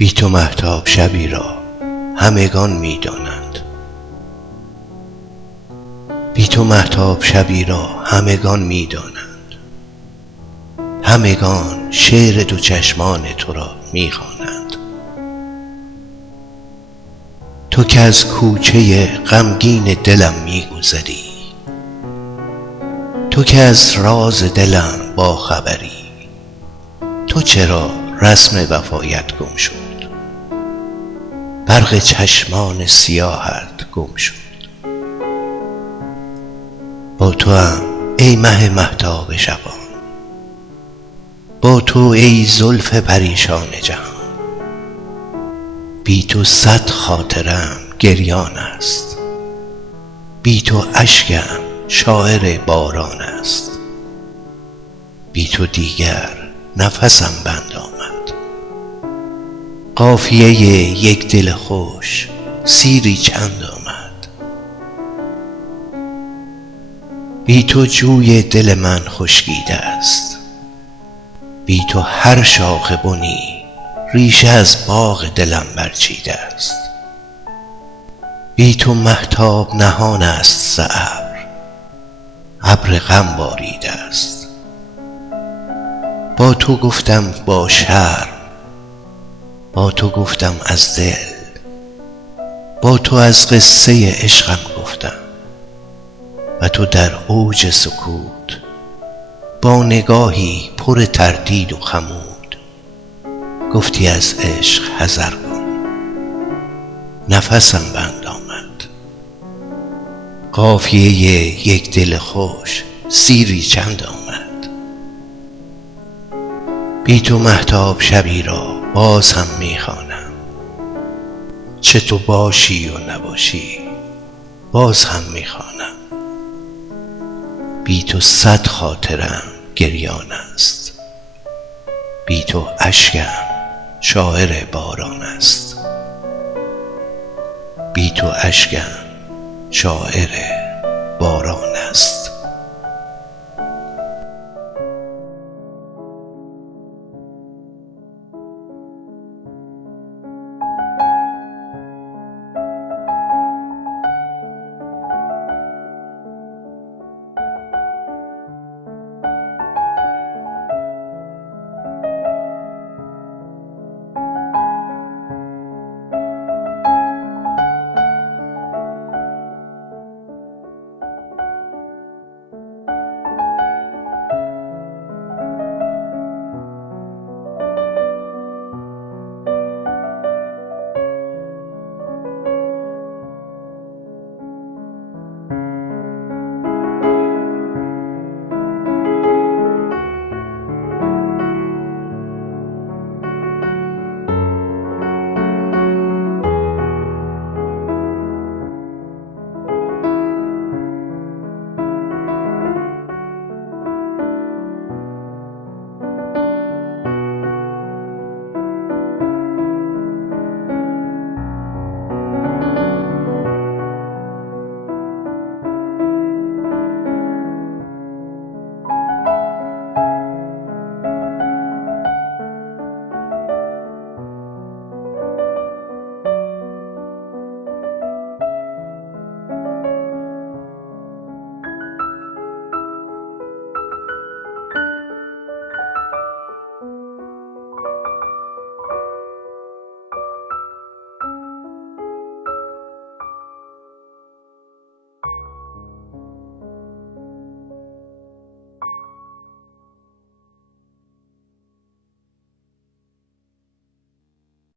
بی تو مهتاب شبی را همگان می دانند. بی تو مهتاب شبی را همگان می دانند. همگان شعر دو چشمان تو را می خوانند. تو که از کوچه غمگین دلم می گذری، تو که از راز دلم با خبری، تو چرا رسم وفایت گم شد، برق چشمان سیاهت گم شد. با تو هم ای مه مهتاب شبان، با تو ای زلف پریشان جهان. بی تو صد خاطرم گریان است، بی تو اشکم شاعر باران است. بی تو دیگر نفسم بند آمد، قافیه یک دل خوش سیری چند آمد. بی تو جوی دل من خشکیده است، بی تو هر شاخ بنی ریشه از باغ دلم برچیده است. بی تو مهتاب نهان است ز ابر، ابر غم باریده است. با تو گفتم با شرم، با تو گفتم از دل، با تو از قصه عشقم گفتم و تو در اوج سکوت با نگاهی پر تردید و خمود گفتی از عشق حذر کن. نفسم بند آمد، قافیه یک دل خوش سیری چند آمد. بی تو مهتاب شبی را باز هم می خوانم، چه تو باشی و نباشی باز هم می خوانم. بی تو صد خاطرم گریان است، بی تو اشکم شاعر باران است. بی تو اشکم شاعر باران است.